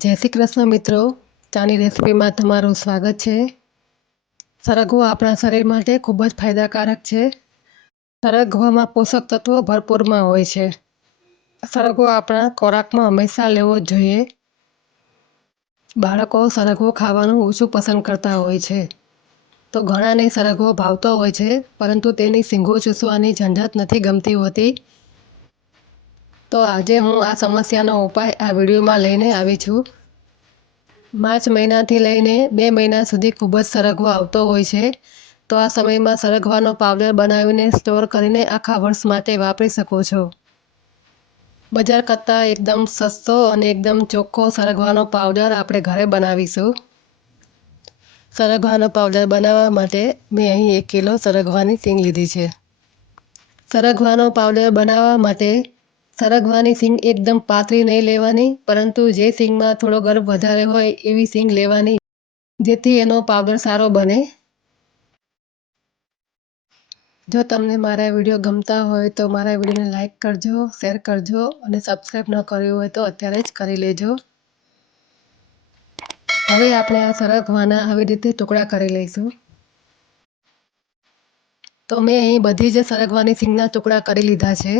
જય શ્રી કૃષ્ણ મિત્રો. ચાની રેસીપીમાં તમારું સ્વાગત છે. સરગવો આપણા શરીર માટે ખૂબ જ ફાયદાકારક છે. સરગવામાં પોષક તત્વો ભરપૂરમાં હોય છે. સરગવો આપણા ખોરાકમાં હંમેશા લેવો જ જોઈએ. બાળકો સરગવો ખાવાનું ઓછું પસંદ કરતા હોય છે. તો ઘણાને સરગવો ભાવતો હોય છે, પરંતુ તેની સિંગો ચૂસવાની ઝંઝટ નથી ગમતી હોતી. તો આજે હું આ સમસ્યાનો ઉપાય આ વિડીયોમાં લઈને આવી છું. માર્ચ મહિનાથી લઈને બે મહિના સુધી ખૂબ જ સરગવો આવતો હોય છે. તો આ સમયમાં સરગવાનો પાવડર બનાવીને સ્ટોર કરીને આખા વર્ષ માટે વાપરી શકો છો. બજાર કરતાં એકદમ સસ્તો અને એકદમ ચોખ્ખો સરગવાનો પાવડર આપણે ઘરે બનાવીશું. સરગવાનો પાવડર બનાવવા માટે મેં અહીં એક કિલો સરગવાની સિંગ લીધી છે. સરગવાનો પાવડર બનાવવા માટે સરગવાની સિંગ એકદમ પાતળી નહીં લેવાની, પરંતુ જે સિંગમાં થોડો ગર્ભ વધારે હોય એવી સિંગ લેવાની, જેથી એનો પાવડર સારો બને. જો તમને મારા વીડિયો ગમતા હોય તો મારા વિડીયોને લાઇક કરજો, શેર કરજો અને સબસ્ક્રાઈબ ન કર્યું હોય તો અત્યારે જ કરી લેજો. હવે આપણે આ સરગવાના આવી રીતે ટુકડા કરી લઈશું. તો મેં અહીં બધી જ સરગવાની સિંગના ટુકડા કરી લીધા છે.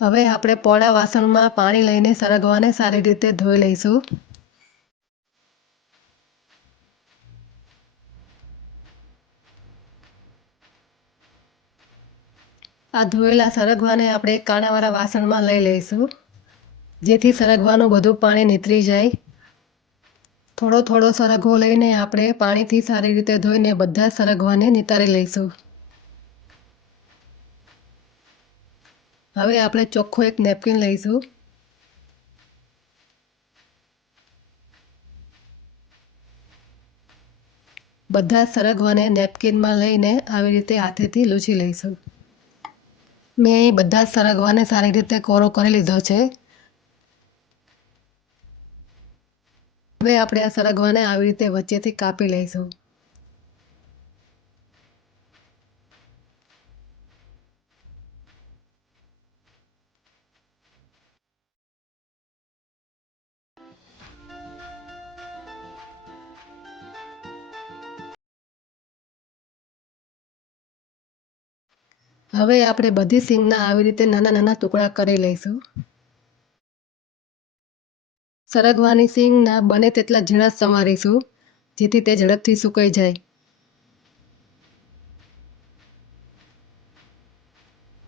હવે આપણે પોળા વાસણમાં પાણી લઈને સરગવાને સારી રીતે ધોઈ લઈશું. આ ધોયેલા સરગવાને આપણે કાણાવાળા વાસણમાં લઈ લઈશું, જેથી સરગવાનું બધું પાણી નીતરી જાય. થોડો થોડો સરગવો લઈને આપણે પાણીથી સારી રીતે ધોઈને બધા સરગવાને નિતારી લઈશું. હવે આપણે ચોખ્ખો એક નેપકિન લઈશું. બધા સરગવાને નેપકિનમાં લઈને આવી રીતે હાથેથી લૂછી લઈશું. મેં અહીં બધા સરગવાને સારી રીતે કોરો કરી લીધો છે. હવે આપણે આ સરગવાને આવી રીતે વચ્ચેથી કાપી લઈશું. હવે આપણે બધી સીંગના આવી રીતે નાના નાના ટુકડા કરી લઈશું. સરગવાની સીંગના બને તેટલા ઝીણા સમારીશું, જેથી તે ઝડપથી સુકાઈ જાય.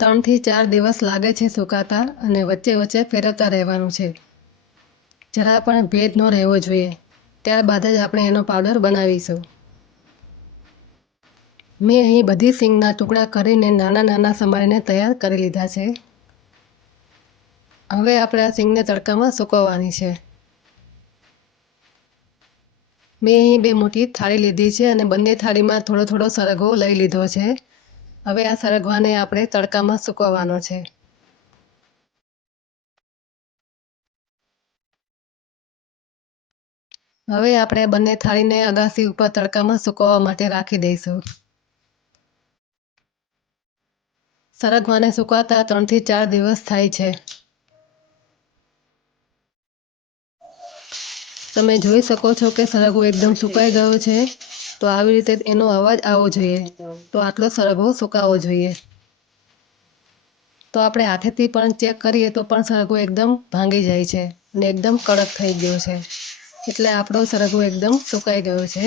ત્રણથી ચાર દિવસ લાગે છે સુકાતા અને વચ્ચે વચ્ચે ફેરવતા રહેવાનું છે. જરા પણ ભેદ ન રહેવો જોઈએ. ત્યારબાદ જ આપણે એનો પાવડર બનાવીશું. મેં અહીં બધી સિંગના ટુકડા કરીને નાના નાના સમારીને તૈયાર કરી લીધા છે. હવે આપણે આ સિંગને તડકામાં સૂકવવાની છે. મેં અહીં બે મોટી થાળી લીધી છે અને બંને થાળીમાં થોડો થોડો સરગવો લઈ લીધો છે. હવે આ સરગવાને આપણે તડકામાં સૂકવવાનો છે. હવે આપણે બંને થાળીને અગાસી ઉપર તડકામાં સૂકવવા માટે રાખી દઈશું. સરગવાને સુકાતા ત્રણથી ચાર દિવસ થાય છે. તમે જોઈ શકો છો કે સરગવો એકદમ સુકાઈ ગયો છે. તો આવી રીતે એનો અવાજ આવવો જોઈએ. તો આટલો સરગવો સુકાવવો જોઈએ. તો આપણે હાથેથી પણ ચેક કરીએ તો પણ સરગવો એકદમ ભાંગી જાય છે અને એકદમ કડક થઈ ગયો છે. એટલે આપણો સરગવો એકદમ સુકાઈ ગયો છે.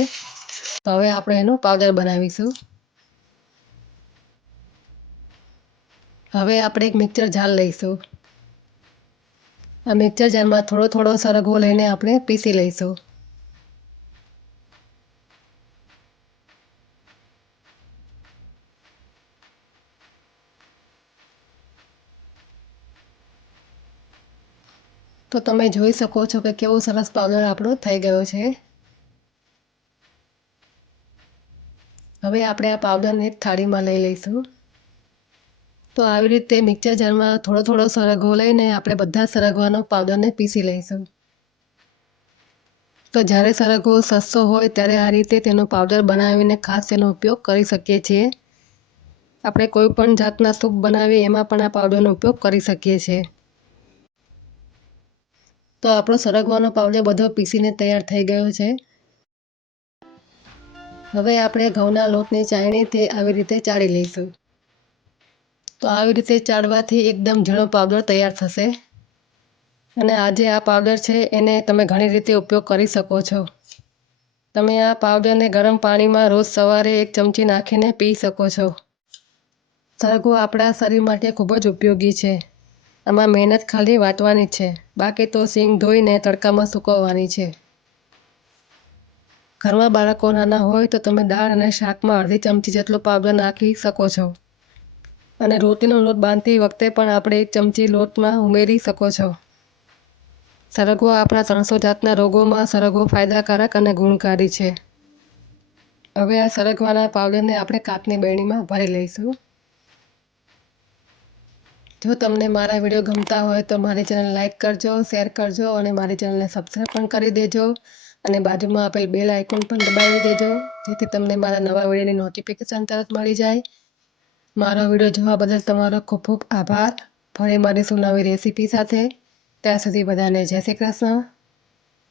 તો હવે આપણે એનો પાવડર બનાવીશું. હવે આપણે એક મિક્સર જાર લઈશું. આ મિક્સર જારમાં થોડો થોડો સરગવો લઈને આપણે પીસી લઈશું. તો તમે જોઈ શકો છો કે કેવો સરસ પાવડર આપણો થઈ ગયો છે. હવે આપણે આ પાવડરને થાળીમાં લઈ લઈશું. તો આવી રીતે મિક્સર જારમાં થોડો થોડો સરગવો લઈને આપણે બધા સરગવાનો પાવડરને પીસી લઈશું. તો જ્યારે સરગવો સસ્તો હોય ત્યારે આ રીતે તેનો પાવડર બનાવીને ખાસ તેનો ઉપયોગ કરી શકીએ છીએ. આપણે કોઈ પણ જાતના સૂપ બનાવીએ એમાં પણ આ પાવડરનો ઉપયોગ કરી શકીએ છીએ. તો આપણો સરગવાનો પાવડર બધો પીસીને તૈયાર થઈ ગયો છે. હવે આપણે ઘઉંના લોટની ચાળણીથી આવી રીતે ચાળી લઈશું. તો આવી રીતે ચાળવાથી એકદમ ઝીણો પાવડર તૈયાર થશે. અને આજે આ પાવડર છે, એને તમે ઘણી રીતે ઉપયોગ કરી શકો છો. તમે આ પાવડરને ગરમ પાણીમાં રોજ સવારે એક ચમચી નાખીને પી શકો છો. સરગવો આપણા શરીર માટે ખૂબ જ ઉપયોગી છે. આમાં મહેનત ખાલી વાટવાની છે. બાકી તો સિંગ ધોઈને તડકામાં સૂકવવાની છે. ઘરમાં બાળકો નાના હોય તો તમે દાળ અને શાકમાં અડધી ચમચી જેટલો પાવડર નાખી શકો છો. અને રોટીનો લોટ બાંધતી વખતે પણ આપણે એક ચમચી લોટમાં ઉમેરી શકો છો. સરગવો આપણા ત્રણસો જાતના રોગોમાં સરગવો ફાયદાકારક અને ગુણકારી છે. હવે આ સરગવાના પાવડરને આપણે કાચની બેણીમાં ભરી લઈશું. જો તમને મારા વીડિયો ગમતા હોય તો મારી ચેનલ લાઇક કરજો, શેર કરજો અને મારી ચેનલને સબસ્ક્રાઈબ પણ કરી દેજો અને બાજુમાં આપેલ બેલ આઇકોન પણ દબાવી દેજો, જેથી તમને મારા નવા વિડીયોની નોટિફિકેશન તરત મળી જાય. મારો વીડિયો જોવા બદલ તમારો ખૂબ ખૂબ આભાર. ફરી મળીશું નવી રેસીપી સાથે. ત્યાં સુધી બધાને જય શ્રી કૃષ્ણ.